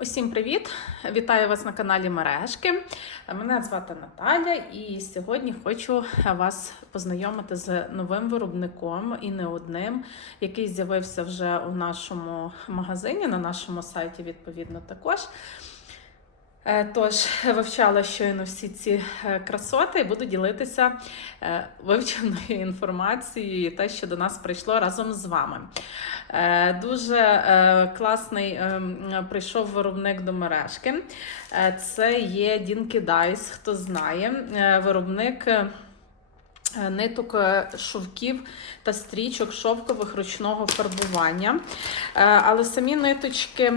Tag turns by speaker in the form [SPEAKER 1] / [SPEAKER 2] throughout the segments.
[SPEAKER 1] Усім привіт! Вітаю вас на каналі Мережки. Мене звати Наталя, і сьогодні хочу вас познайомити з новим виробником і не одним, який з'явився вже у нашому магазині, на нашому сайті, відповідно, також. Е, Тож вивчала щойно всі ці е, красоти і буду ділитися е, вивченою інформацією те, що до нас прийшло разом з вами. Дуже класний прийшов виробник до мережки. Це є Дінки Дайс, хто знає. Виробник. Е, Ниток е, шовків та стрічок шовкових ручного фарбування. Е, Але самі ниточки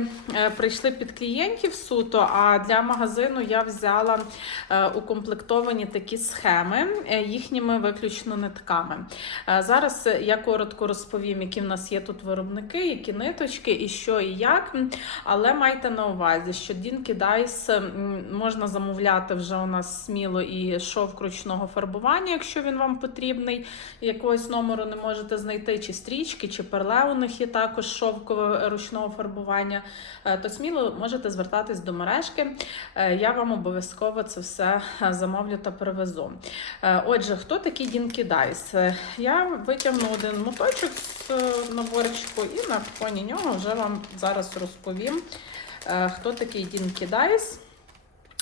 [SPEAKER 1] прийшли під клієнтів суто, а для магазину я взяла укомплектовані такі схеми їхніми виключно нитками. Зараз я коротко розповім, які в нас є тут виробники, які ниточки і що і як. Але майте на увазі, що Дінкі Дайс можна замовляти вже у нас сміло і шовк ручного фарбування, якщо він вам потрібний. Якогось номеру не можете знайти, чи стрічки, чи перле у них є також шовкове ручного фарбування, е, то сміло можете звертатись до мережки. Е, Я вам обов'язково це все е, замовлю та привезу. Отже, хто такий Дінкі Дайс? Я витягну один моточок з наборчику і на фоні нього вже вам зараз розповім, хто такий Дінкі Дайс.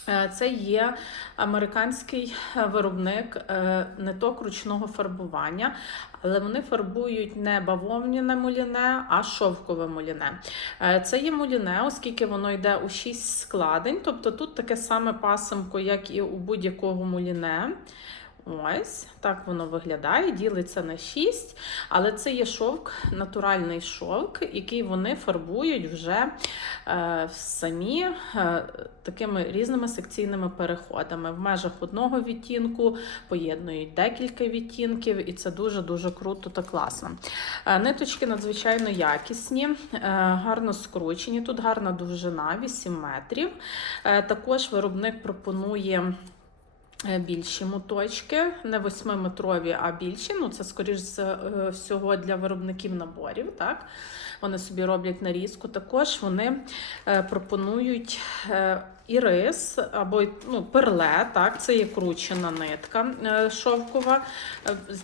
[SPEAKER 1] Е, Це є американський е, виробник е, ниток ручного фарбування, але вони фарбують не бавовняне муліне, а шовкове муліне. Це є муліне, оскільки воно йде у 6 складень, тобто тут таке саме пасимко, як і у будь-якого муліне. Ось так воно виглядає, ділиться на 6, але це є шовк, натуральний шовк, який вони фарбують вже е, самі е, такими різними секційними переходами. В межах одного відтінку поєднують декілька відтінків, і це дуже-дуже круто та класно. Е, ниточки надзвичайно якісні, е, гарно скручені. Тут гарна довжина 8 метрів. Е, також виробник пропонує. Е, Більші моточки, не 8-метрові, а більші. Ну, це, скоріш за е, всього, для виробників наборів. Так? Вони собі роблять нарізку. Також вони е, пропонують е, і рис або ну, перле, так? це є кручена нитка шовкова,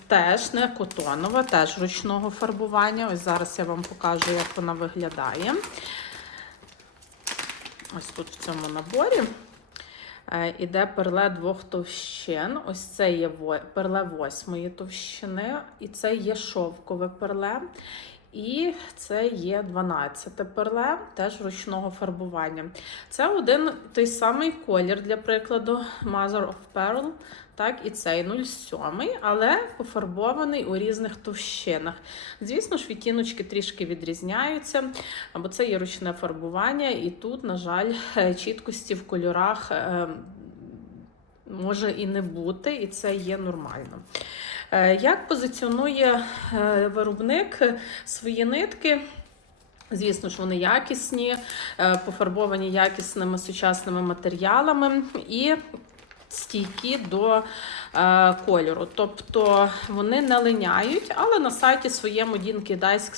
[SPEAKER 1] теж не котонова, теж ручного фарбування. Ось зараз я вам покажу, як вона виглядає. Ось тут в цьому наборі. Е, Іде перле двох товщин. Ось це є перле восьмої товщини, і це є шовкове перле. І це є 12 перле, теж ручного фарбування. Це один той самий колір, для прикладу, Mother of Pearl, так, і цей 07, але пофарбований у різних товщинах. Звісно ж, відтіночки трішки відрізняються, або це є ручне фарбування, і тут, на жаль, е, чіткості в кольорах е, може і не бути, і це є нормально. Е, Як позиціонує виробник свої нитки? Звісно ж, вони якісні, пофарбовані якісними сучасними матеріалами і стійкі до е, кольору. Тобто вони не линяють, але на сайті своєму Дінки Дайс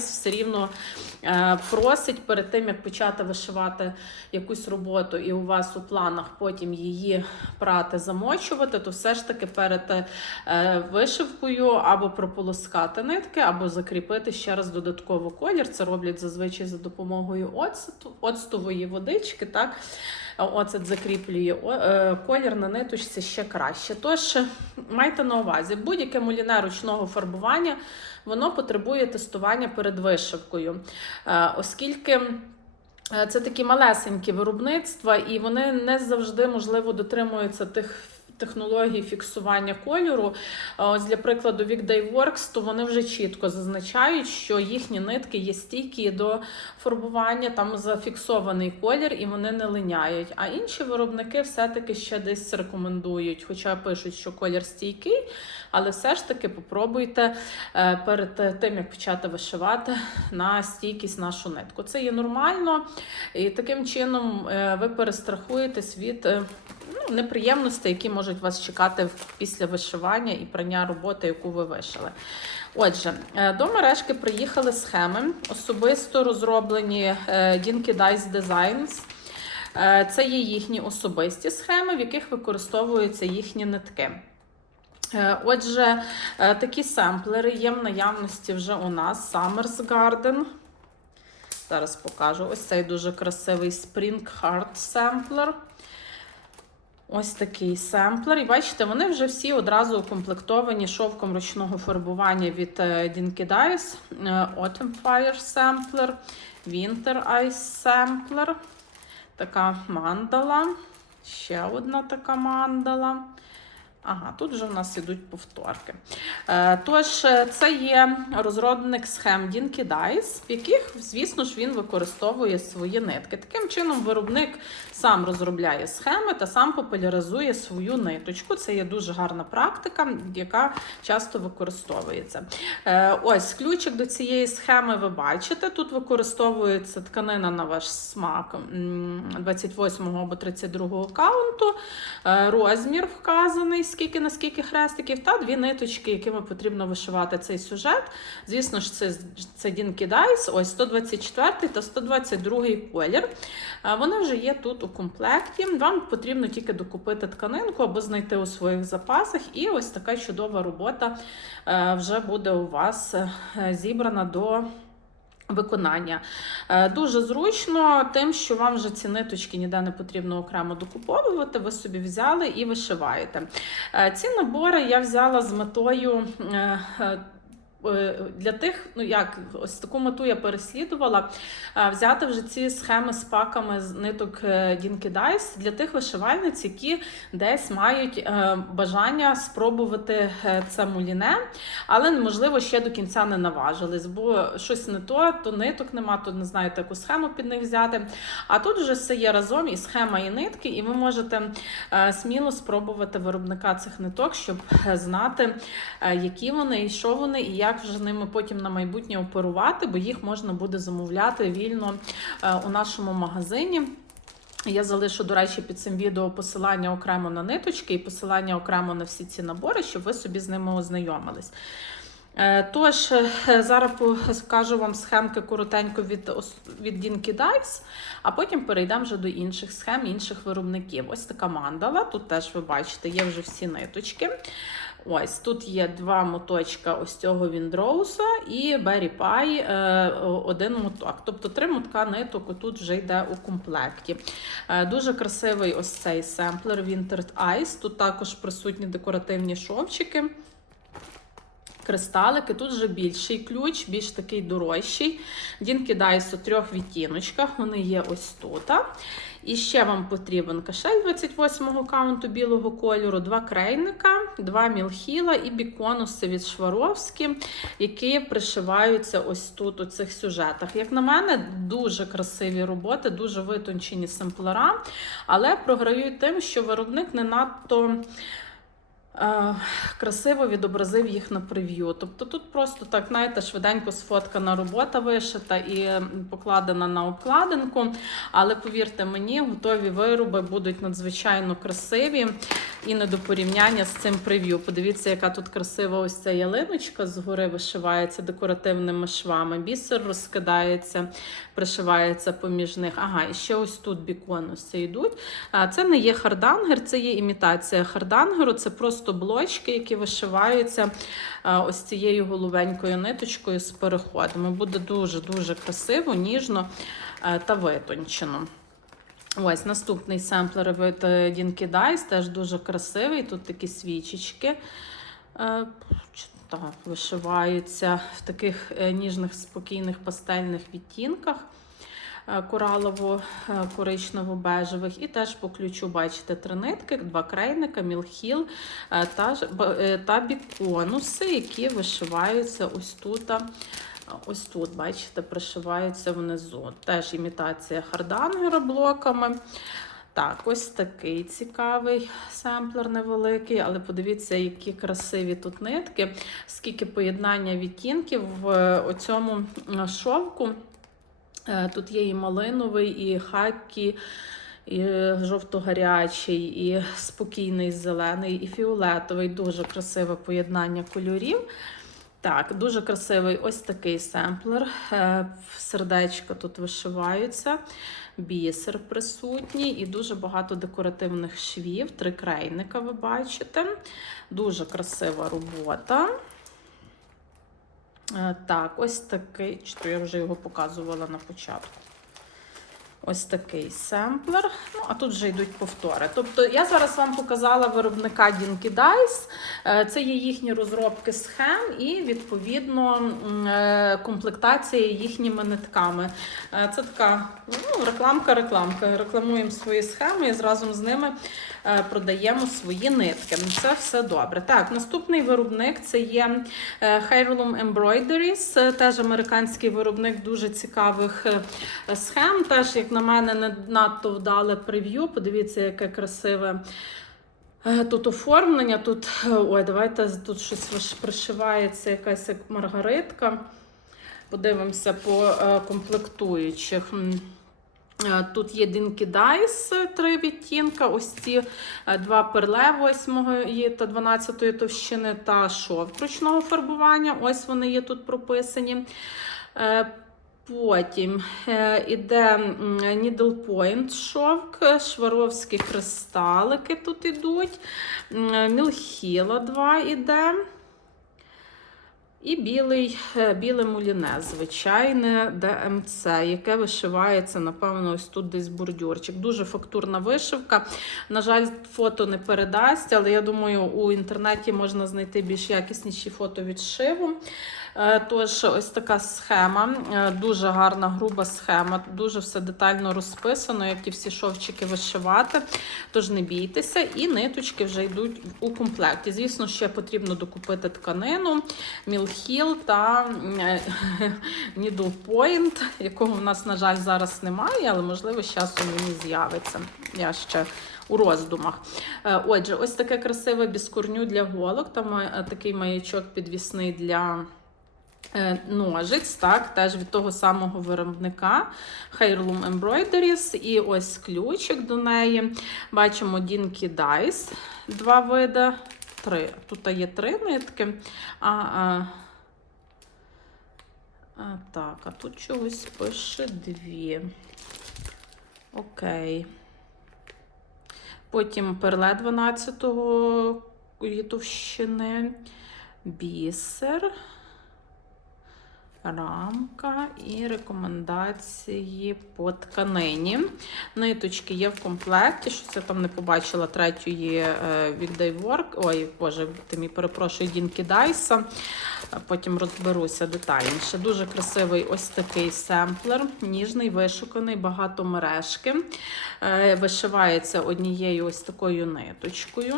[SPEAKER 1] все рівно е, просить перед тим, як почати вишивати якусь роботу, і у вас у планах потім її прати, замочувати, то все ж таки перед е, вишивкою або прополоскати нитки, або закріпити ще раз додатково колір. Це роблять зазвичай за допомогою оцету, оцтової водички. Так? Оцет закріплює е, колір на ниточці ще краще. Тож майте на увазі, будь-яке муліне ручного фарбування воно потребує тестування перед вишивкою, Е, оскільки. Е, Це такі малесенькі виробництва, і вони не завжди можливо дотримуються тих технологій фіксування кольору. Ось для прикладу Vic Day Works, то вони вже чітко зазначають, що їхні нитки є стійкі до фарбування, там зафіксований колір, і вони не линяють. А інші виробники все-таки ще десь рекомендують, хоча пишуть, що колір стійкий, але все ж таки попробуйте е, перед тим, як почати вишивати на стійкість нашу нитку. Це є нормально, і таким чином е, ви перестрахуєтесь від. е, Ну, неприємностей, які можуть вас чекати після вишивання і прання роботи, яку ви вишили. Отже, е, до мережки приїхали схеми, особисто розроблені е, Dinky Dice Designs. Е, Це є їхні особисті схеми, в яких використовуються їхні нитки. Отже, такі семплери є в наявності вже у нас Summers Garden. Зараз покажу. Ось цей дуже красивий Spring Heart семплер. Ось такий семплер. І бачите, вони вже всі одразу укомплектовані шовком ручного фарбування від е, Dinky Dice. Е, Autumn Fire Sampler, Winter Ice Sampler, Така мандала. Ще одна така мандала. Ага, тут вже в нас ідуть повторки. Е, Тож, е, це є розробник схем Dinky Dice, в яких, звісно ж, він використовує свої нитки. Таким чином, виробник сам розробляє схеми та сам популяризує свою ниточку. Це є дуже гарна практика, яка часто використовується. Е, Ось ключик до цієї схеми ви бачите. Тут використовується тканина на ваш смак м, 28 або 32 каунту, розмір вказаний, скільки на скільки хрестиків, та дві ниточки, якими потрібно вишивати цей сюжет. Звісно ж, це, це Dinky Dice, ось 124 та 122 колір. Вони вже є тут у комплекті. Вам потрібно тільки докупити тканинку або знайти у своїх запасах, і ось така чудова робота е, вже буде у вас е, зібрана до. Виконання Е, дуже зручно, тим, що вам вже ці ниточки ніде не потрібно окремо докуповувати, ви собі взяли і вишиваєте. Е, Ці набори я взяла з метою. Е, Для тих, ну як ось таку мету я переслідувала, е, взяти вже ці схеми з паками з ниток е, Dinky Dice для тих вишивальниць, які десь мають бажання спробувати це муліне, але можливо ще до кінця не наважились, бо щось не то, то ниток нема, то не знаєте, яку схему під них взяти. А тут вже все є разом і схема, і нитки, і ви можете сміло спробувати виробника цих ниток, щоб знати, які вони і що вони, і як вже ними потім на майбутнє оперувати, бо їх можна буде замовляти вільно е, у нашому магазині. Я залишу, до речі, під цим відео посилання окремо на ниточки і посилання окремо на всі ці набори, щоб ви собі з ними ознайомились. Е, Тож, е, зараз покажу вам схемки коротенько від, від Dinky Dice, а потім перейдемо вже до інших схем, інших виробників. Ось така мандала. Тут теж ви бачите, є вже всі ниточки. Ось тут є два моточка ось цього Віндроуса і Berry Pie е, один моток. Тобто три мотка ниток тут вже йде у комплекті. Е, Дуже красивий ось цей семплер Wintered Ice. Тут також присутні декоративні шовчики. Кристалики, тут вже більший ключ, більш такий дорожчий. Dinky Dice у трьох відтіночках, вони є ось тут. І ще вам потрібен кашель 28-го каунту білого кольору, два крейника, два мілхіла і біконуси від Шваровські, які пришиваються ось тут у цих сюжетах. Як на мене, дуже красиві роботи, дуже витончені семплера, але програють тим, що виробник не надто. Красиво відобразив їх на прев'ю. Тобто тут просто так, знаєте, швиденько сфоткана робота вишита і покладена на обкладинку. Але повірте мені, готові вироби будуть надзвичайно красиві і не до порівняння з цим прев'ю. Подивіться, яка тут красива ось ця ялиночка згори вишивається декоративними швами. Бісер розкидається, пришивається поміж них. Ага, і ще ось тут біконуси йдуть. Це не є хардангер, це є імітація хардангеру. Це просто блочки, які вишиваються ось цією голубенькою ниточкою з переходами. Буде дуже-дуже красиво, ніжно та витончено. Ось наступний семплер від е, Dinky Dice, теж дуже красивий. Тут такі свічечки. е, Так, вишиваються в таких е, ніжних, спокійних пастельних відтінках е, коралово-коричнево-бежевих. І теж по ключу бачите три нитки, два крейника, мілхіл е, та, е, та біконуси, які вишиваються ось тут. Ось тут, бачите, пришиваються внизу. Теж імітація хардангера блоками. Так, ось такий цікавий семплер невеликий, але подивіться, які красиві тут нитки, скільки поєднання відтінків в оцьому шовку. Е, Тут є і малиновий, і хакі, і жовто-гарячий, і спокійний зелений, і фіолетовий. Дуже красиве поєднання кольорів. Так, дуже красивий ось такий семплер. Е, Сердечка тут вишиваються, бісер присутній і дуже багато декоративних швів. Три крейника ви бачите. Дуже красива робота. Е, Так, ось такий, чи то я вже його показувала на початку. Ось такий семплер. Ну, а тут вже йдуть повтори. Тобто я зараз вам показала виробника Dinky Dice. Е, Це є їхні розробки схем і, відповідно, е, комплектація їхніми нитками. Е, Це така ну, рекламка-рекламка. Рекламуємо свої схеми і разом з ними продаємо свої нитки. Це все добре. Так, наступний виробник це є Heirloom Embroideries, теж американський виробник дуже цікавих схем. Теж, як на мене, не надто вдале прев'ю. Подивіться, яке красиве. е, Тут оформлення, тут е, ой, давайте тут щось пришивається, якась як маргаритка. Подивимося по е, комплектуючих. Тут є Dinky Dice, три відтінка, ось ці два перле 8 та 12 товщини та шов ручного фарбування. Ось вони є тут прописані. Потім е, іде Needle Point шовк, шваровські кристалики тут ідуть, Мілхіла 2 іде. І білий, е, біле муліне, звичайне ДМЦ, яке вишивається, напевно, ось тут десь бордюрчик. Дуже фактурна вишивка. На жаль, фото не передасть, але я думаю, у інтернеті можна знайти більш якісніші фото відшиву. Е, Тож, ось така схема, е, дуже гарна, груба схема, дуже все детально розписано, як ті всі шовчики вишивати. Тож не бійтеся, і ниточки вже йдуть у комплекті. Звісно, ще потрібно докупити тканину, мілхіл та е, Point, якого в нас, на жаль, зараз немає, але можливо з часом мені з'явиться. Я ще у роздумах. Отже, ось таке красиве біскурню для голок. Там такий маячок підвісний для. Е, Ножиць, так, теж від того самого виробника Heirloom Embroideries. І ось ключик до неї. Бачимо Dinky Dice, два види. Три. Тут є три нитки. А, а, а, так, а тут чогось пише дві. Окей. Потім перле 12-го товщини, бісер, рамка і рекомендації по тканині. Ниточки є в комплекті. Щось я там не побачила третьої е, від Daywork. Ой, боже, ти мій перепрошую, Дінкі Дайса. Потім розберуся детальніше. Дуже красивий ось такий семплер, ніжний, вишуканий, багато мережки. Е, Вишивається однією ось такою ниточкою.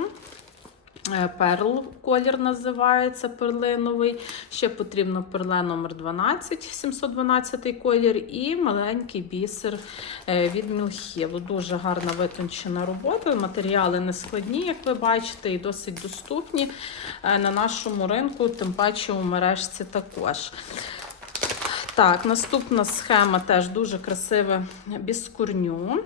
[SPEAKER 1] Е, Перл колір називається перлиновий. Ще потрібно перле номер 12, 712 колір, і маленький бісер е, від Мілхілу. Дуже гарна витончена робота. Матеріали не складні, як ви бачите, і досить доступні е, на нашому ринку, тим паче у мережці також. Так, наступна схема теж дуже красиве біскурню.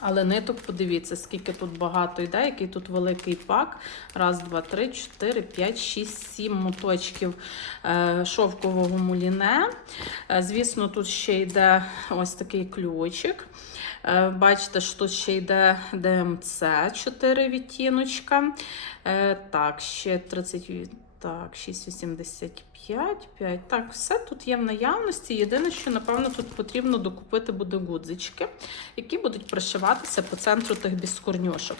[SPEAKER 1] Але ниток, подивіться, скільки тут багато йде, який тут великий пак. Раз, два, три, чотири, п'ять, шість, сім моточків е, шовкового муліне. Е, звісно, тут ще йде ось такий ключик. Е, бачите, що тут ще йде ДМЦ 4 відтіночка. Так, ще 30 так, 6,85, 5. Так, все тут є в наявності. Єдине, що, напевно, тут потрібно докупити буде гудзички, які будуть пришиватися по центру тих біскурнюшок.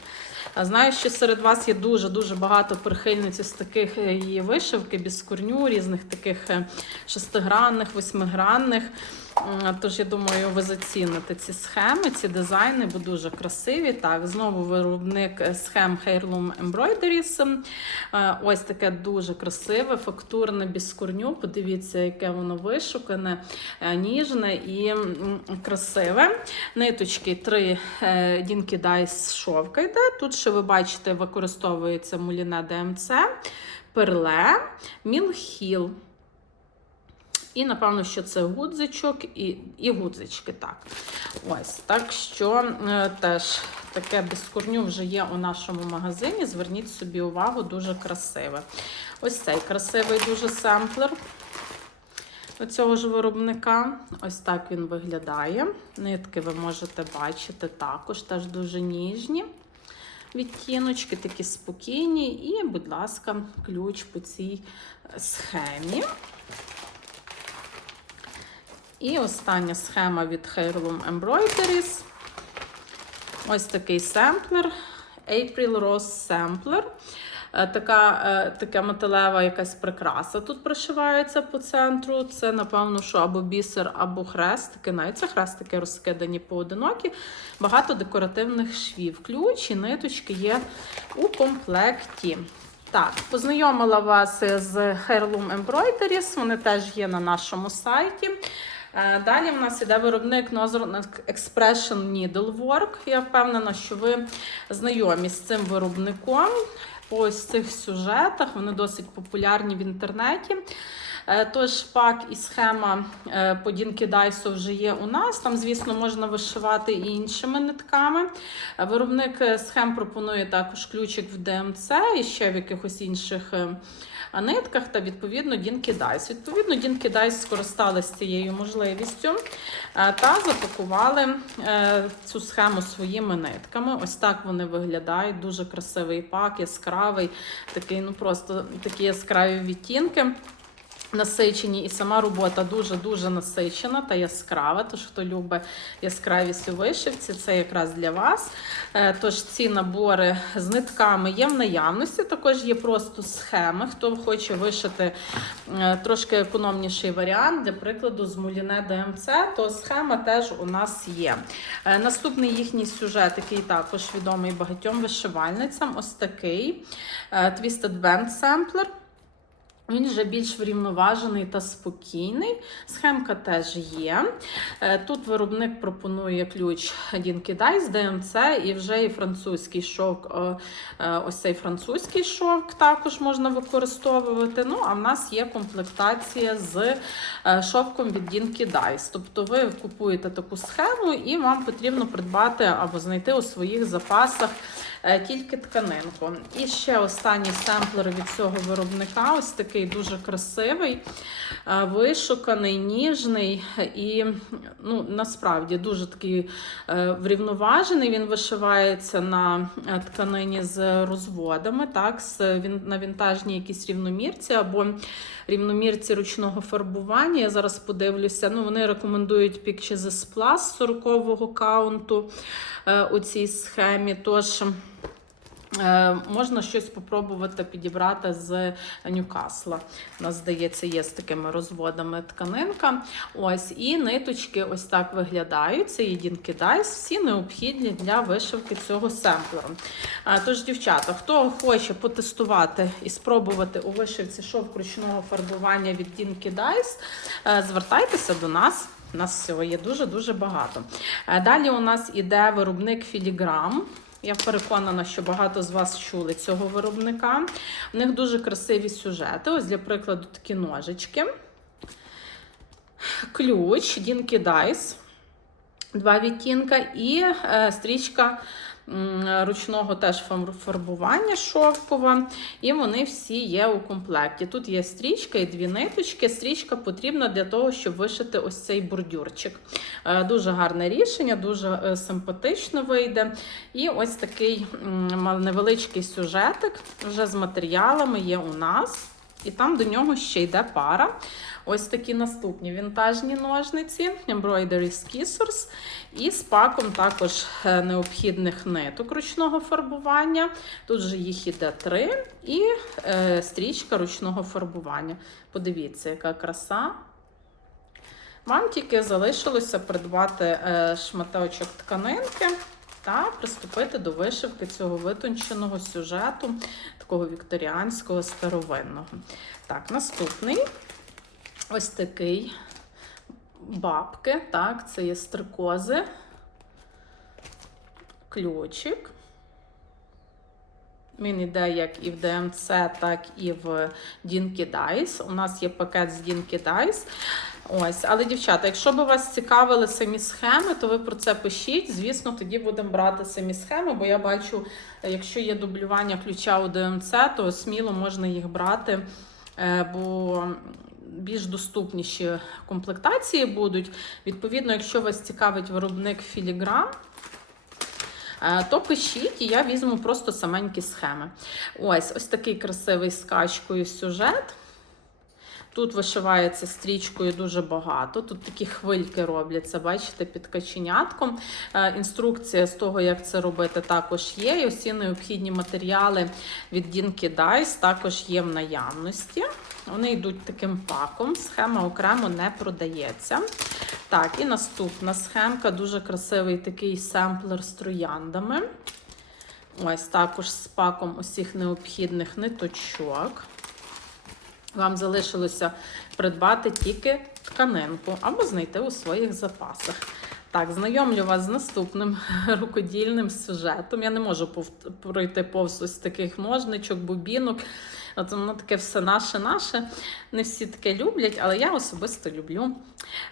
[SPEAKER 1] Знаю, що серед вас є дуже-дуже багато прихильниць з таких е, її вишивки, біскурню, різних таких е, шестигранних, восьмигранних. Тож, я думаю, ви заціните ці схеми, ці дизайни, бо дуже красиві. Так, знову виробник е, схем Heirloom Embroideries. Е, Ось таке дуже красиве, фактурне біскурню. Подивіться, яке воно вишукане, е, ніжне і красиве. Ниточки 3 Dinky Dice шовка йде. Тут ще ви бачите, використовується муліне ДМЦ, перле, мілхіл. І, напевно, що це гудзичок і, і гудзички. так. Ось, Так що е, теж таке без корню вже є у нашому магазині. Зверніть собі увагу, дуже красиве. Ось цей красивий дуже семплер цього ж виробника. Ось так він виглядає. Нитки ви можете бачити також, теж дуже ніжні відтіночки, такі спокійні. І, будь ласка, ключ по цій схемі. І остання схема від Heirloom Embroideries. Ось такий семплер. April Rose Sampler. Е, Така, е, така металева якась прикраса тут пришивається по центру. Це, напевно, що або бісер, або хрестики. Навіть це хрестики розкидані поодинокі. Багато декоративних швів. Ключ і ниточки є у комплекті. Так, познайомила вас з Heirloom Embroideries, вони теж є на нашому сайті. Е, Далі в нас іде виробник Northern Expression Needlework. Я впевнена, що ви знайомі з цим виробником. По ось цих сюжетах вони досить популярні в інтернеті. Е, Тож пак і схема е, подінки Дайсо вже є у нас. Там, звісно, можна вишивати і іншими нитками. Виробник схем пропонує також ключик в ДМЦ і ще в якихось інших нитках та відповідно Дінки Дайс. Відповідно, Дінки Дайс скористалися цією можливістю е, та запакували е, цю схему своїми нитками. Ось так вони виглядають. Дуже красивий пак, яскравий, такий, ну просто такі яскраві відтінки. Насичені, і сама робота дуже-дуже насичена та яскрава. Тож, хто любить яскравість у вишивці, це якраз для вас. Е, Тож ці набори з нитками є в наявності. Також є просто схеми. Хто хоче вишити е, трошки економніший варіант, для прикладу, з Муліне ДМЦ, то схема теж у нас є. Е, Наступний їхній сюжет, який також відомий багатьом вишивальницям, ось такий Twisted Band Sampler. Він вже більш врівноважений та спокійний. Схемка теж є. Е, Тут виробник пропонує ключ Дінки Дайс, ДМЦ і вже і французький шовк. Е, Ось цей французький шовк також можна використовувати. Ну, а в нас є комплектація з е, шовком від Дінки Дайс. Тобто ви купуєте таку схему і вам потрібно придбати або знайти у своїх запасах тільки тканинку. І ще останній семплер від цього виробника. Ось такий дуже красивий, е, вишуканий, ніжний і ну, насправді дуже такий е, врівноважений. Він вишивається на е, тканині з розводами, так, на вінтажній якісь рівномірці або рівномірці ручного фарбування. Я зараз подивлюся. Ну, вони рекомендують Pictures Plus 40-го каунту е, у цій схемі. Тож. Е, Можна щось спробувати підібрати з Ньюкасла. У нас, здається, є з такими розводами тканинка. Ось, і ниточки ось так виглядають. Це єдинки Дайс, всі необхідні для вишивки цього семплеру. Е, Тож, дівчата, хто хоче потестувати і спробувати у вишивці шовк ручного фарбування від Дінки Дайс, е, звертайтеся до нас. У нас всього є дуже-дуже багато. Далі у нас іде виробник Філіграм. Я переконана, що багато з вас чули цього виробника. У них дуже красиві сюжети. Ось, для прикладу, такі ножички. Ключ, Дінки Дайс, два відтінка, і е, стрічка ручного теж фарбування шовкова. І вони всі є у комплекті. Тут є стрічка і дві ниточки. Стрічка потрібна для того, щоб вишити ось цей бордюрчик. Е, Дуже гарне рішення, дуже е, симпатично вийде. І ось такий невеличкий сюжетик вже з матеріалами є у нас. І там до нього ще йде пара. Ось такі наступні вінтажні ножниці, Embroidery Scissors. І з паком також е, необхідних ниток ручного фарбування. Тут же їх іде три. І е, стрічка ручного фарбування. Подивіться, яка краса. Вам тільки залишилося придбати е, шматочок тканинки та приступити до вишивки цього витонченого сюжету, такого вікторіанського старовинного. Так, наступний ось такий бабки. Так, це є стрикози, ключик. Він йде як і в DMC, так і в Dinky Dice. У нас є пакет з Dinky Dice. Ось, але дівчата, якщо б вас цікавили самі схеми, то ви про це пишіть. Звісно, тоді будемо брати самі схеми, бо я бачу, якщо є дублювання ключа у ДМЦ, то сміло можна їх брати, е, бо більш доступніші комплектації будуть. Відповідно, якщо вас цікавить виробник філіграм, е, то пишіть, і я візьму просто саменькі схеми. Ось ось такий красивий з качкою сюжет. Тут вишивається стрічкою дуже багато. Тут такі хвильки робляться, бачите, під каченятком. Е, Інструкція з того, як це робити, також є. І усі необхідні матеріали від Dinky Dice також є в наявності. Вони йдуть таким паком. Схема окремо не продається. Так, і наступна схемка дуже красивий такий семплер з трояндами. Ось також з паком усіх необхідних ниточок. Вам залишилося придбати тільки тканинку або знайти у своїх запасах. Так, знайомлю вас з наступним рукодільним сюжетом. Я не можу пройти повз ось таких ножничок, бубінок. От воно таке все наше-наше. Не всі таке люблять, але я особисто люблю.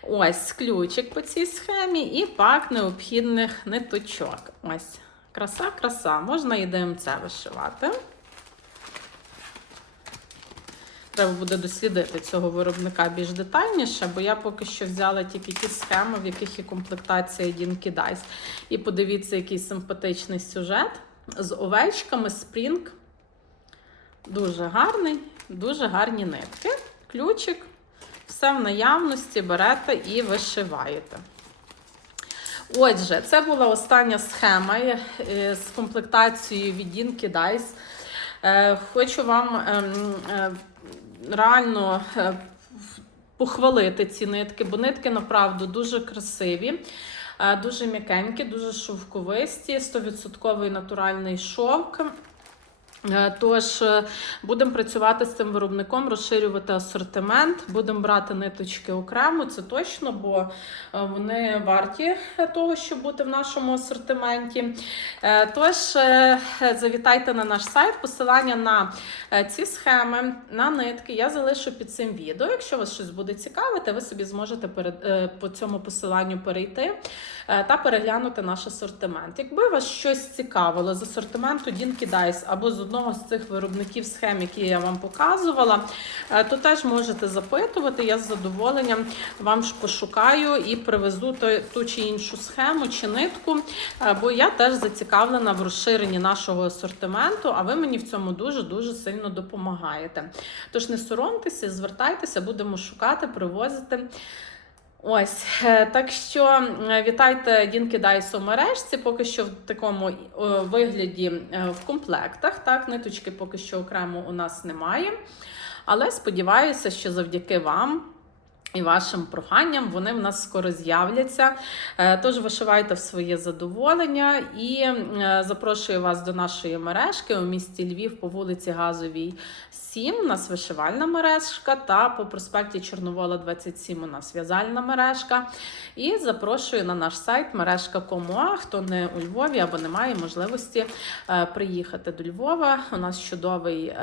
[SPEAKER 1] Ось ключик по цій схемі і пак необхідних ниточок. Ось, краса, краса. Можна і ДМЦ вишивати. Треба буде дослідити цього виробника більш детальніше, бо я поки що взяла тільки ті схеми, в яких є комплектація Dinky Dice. І подивіться, який симпатичний сюжет з овечками, спрінг. Дуже гарний, дуже гарні нитки. Ключик. Все в наявності берете і вишиваєте. Отже, це була остання схема е, з комплектацією від Dinky Dice. Е, Хочу вам ем, е, реально е, похвалити ці нитки, бо нитки направду дуже красиві, е, дуже м'якенькі, дуже шовковисті, 100% натуральний шовк. Е, Тож е, будемо працювати з цим виробником, розширювати асортимент, будемо брати ниточки окремо, це точно, бо е, вони варті того, щоб бути в нашому асортименті. Тож завітайте на наш сайт, посилання на ці схеми, на нитки я залишу під цим відео. Якщо вас щось буде цікавити, ви собі зможете по цьому посиланню перейти та переглянути наш асортимент. Якби вас щось цікавило з асортименту Dinky Dice або з одного з цих виробників схем, які я вам показувала, е, то теж можете запитувати. Я з задоволенням вам пошукаю і привезу ту чи іншу схему чи нитку, е, бо я теж зацікавлена в розширенні нашого асортименту, а ви мені в цьому дуже-дуже сильно допомагаєте. Тож не соромтеся, звертайтеся, будемо шукати, привозити. Ось е, так що вітайте Дінки Дайсу мережці. Поки що в такому е, вигляді е, в комплектах. Так, ниточки поки що окремо у нас немає. Але сподіваюся, що завдяки вам. І вашим проханням вони в нас скоро з'являться. Е, Тож вишивайте в своє задоволення і е, запрошую вас до нашої мережки у місті Львів по вулиці Газовій 7. У нас вишивальна мережка та по проспекті Чорновола 27 у нас в'язальна мережка. І запрошую на наш сайт мережка Комоа. Хто не у Львові або не має можливості е, приїхати до Львова. У нас чудовий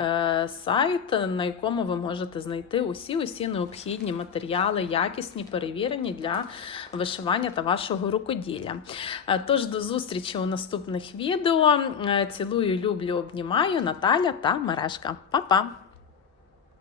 [SPEAKER 1] сайт, на якому ви можете знайти усі усі необхідні матеріали, якісні, перевірені для вишивання та вашого рукоділля. Е, Тож до зустрічі у наступних відео. Е, Цілую, люблю, обнімаю Наталя та мережка. Па-па!